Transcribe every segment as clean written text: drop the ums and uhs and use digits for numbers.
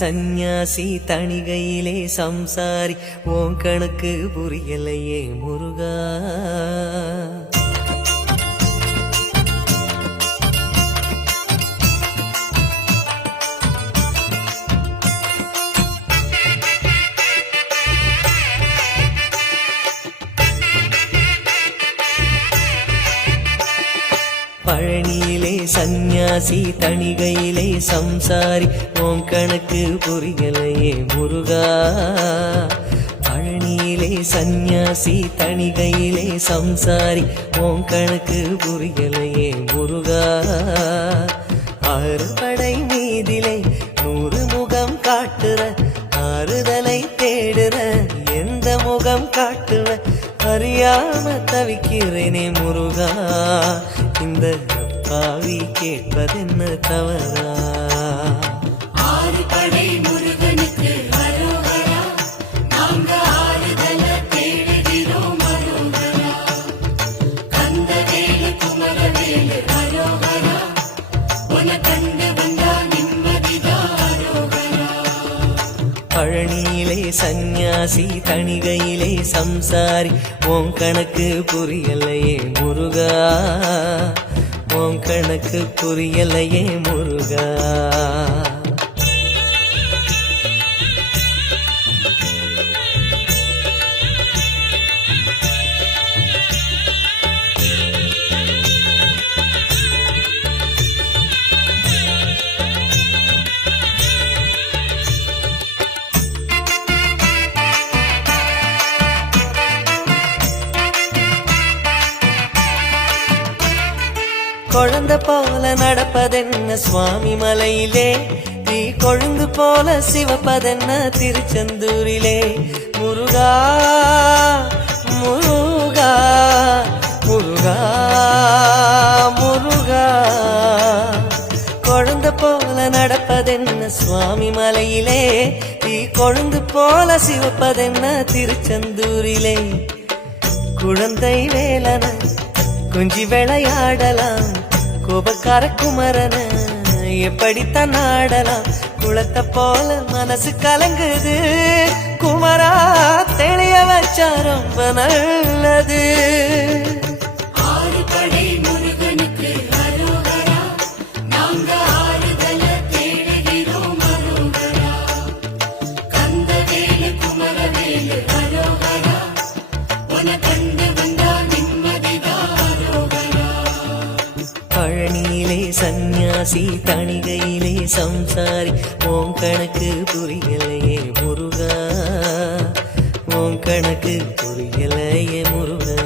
சந்நியாசி தணிகையிலே சம்சாரி ஓன் கணக்கு புரியலையே முருகா. பழனியிலே சந்நியாசி தணிகையிலே சம்சாரி ஓம் கணக்கு புரியலையே முருகா. பழனியிலே சந்நியாசி தணிகையிலே சம்சாரி ஓம் கணக்கு புரியலையே முருகா. ஆறுபடை மீதிலே 100 முகம் காட்டுற ஆறுதலை தேடுற எந்த முகம் காட்டுவ அறியாம தவிக்கிறேனே முருகா. இந்த பாவி கேட்பதென்ன தவறா? ஆறுபடை முருகனுக்கு அரோகரா, நாங்க ஆறுதல தேடுகிறோம் அரோகரா. கந்தவேலு குமரவேலு அரோகரா, உன கண்டு வந்தா நிம்மதிதான் அரோகரா. பழனியிலே சந்நியாசி தணிகையிலே சம்சாரி ஓம் கணக்கு புரியலையே முருகா. ஓம் கணக்கு புரியலையே முருகா. குழந்தை போல நடப்பதென்ன சுவாமி மலையிலே, தீ கொழுந்து போல சிவப்பதென்ன திருச்செந்தூரிலே. முருகா முருகா முருகா முருகா. குழந்தை போல நடப்பதென்ன சுவாமி மலையிலே, தீ கொழுந்து போல சிவப்பதென்ன திருச்செந்தூரிலே. குழந்தை வேலன கொஞ்சி விளையாடலாம், கோபக்கார குமரன எப்படித்தான் ஆடலாம். குளத்தை போல மனசு கலங்குது குமரா, தெளிய வச்சா ரொம்ப நல்லது. ஆறுபடை முருகனுக்கு அரோகரா, நாங்க ஆறுதல தேடுகிறோம் அரோகரா. கந்தவேலு குமரவேலு அரோகரா, உன கண்டு வந்தா நிம்மதிதான் அரோகரா. பழனியிலே சந்நியாசி தணிகையிலே சம்சாரி ஓம் கணக்கு புரியலையே முருகா. ஓம் கணக்கு புரியலையே முருகா.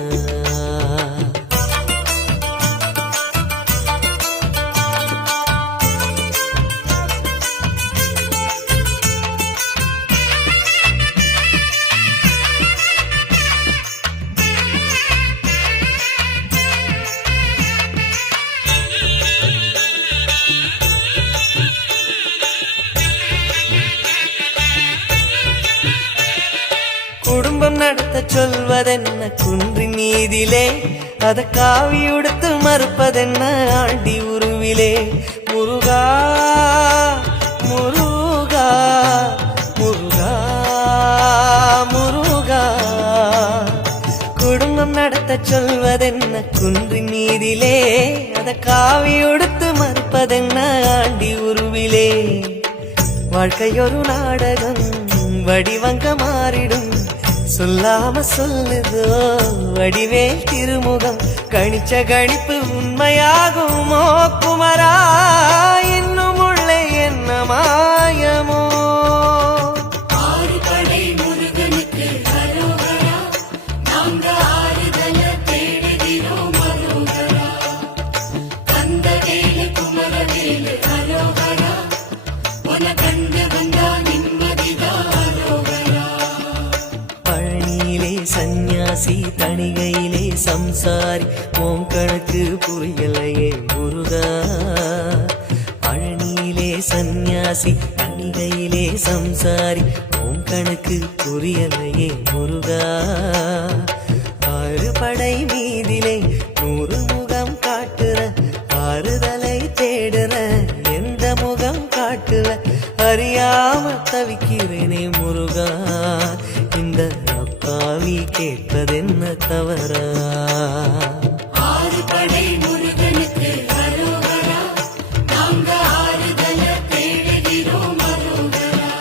குடும்பம் நடத்த சொல்வதென்ன குன்றின் மீதிலே, அத காவி உடுத்து மறுப்பதென்ன ஆண்டி உருவிலே. முருகா முருகா முருகா முருகா. குடும்பம் நடத்த சொல்வதென்ன குன்றின் மீதிலே, அத காவி உடுத்து மறுப்பதென்ன ஆண்டி உருவிலே. வாழ்க்கையொரு நாடகம் வடிவங்க மாறிடும், சொல்லாம சொல்லுதோ வடிவேல் திருமுகம். கணிச்ச கணிப்பு உண்மையாகுமோ குமரா, இன்னும் உள்ளே என்ன மாயமோ. ஆறுபடை முருகனுக்கு அரோகரா, நாங்க ஆறுதல தேடுகிறோம் அரோகரா. கந்தவேலு குமரவேலு அரோகரா, உன கண்டு வந்தா நிம்மதிதான் அரோகரா. பழனியிலே சந்நியாசி தணிகையிலே சம்சாரி ஓம் கணக்கு புரியலையே முருகா. சந்நியாசி தணிகையிலே சம்சாரி உன் கணக்கு புரியலையே முருகா. ஆறு படை மீதிலே 100 முகம் காட்டுற ஆறுதலை தேடுற எந்த முகம் காட்டுவ அறியாம தவிக்கிறேனே முருகா. இந்த அப்பாவி கேட்பதென்ன தவறா? ஆறு படை முருகனுக்கு அரோகரா, நாங்க ஆறுதல தேடுகிறோம் அரோகரா.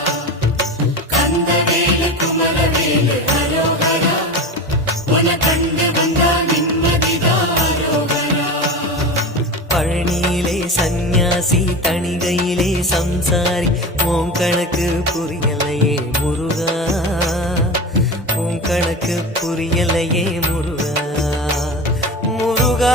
கந்தவேலு குமரவேலு அரோகரா, உன கண்டு வந்தா நிம்மதிதான் அரோகரா. பழனியிலே சந்நியாசி தணிகையிலே சம்சாரி உன் கணக்கு புரியலையே முருகா. உன் கணக்கு புரியலையே முருகா. முருகா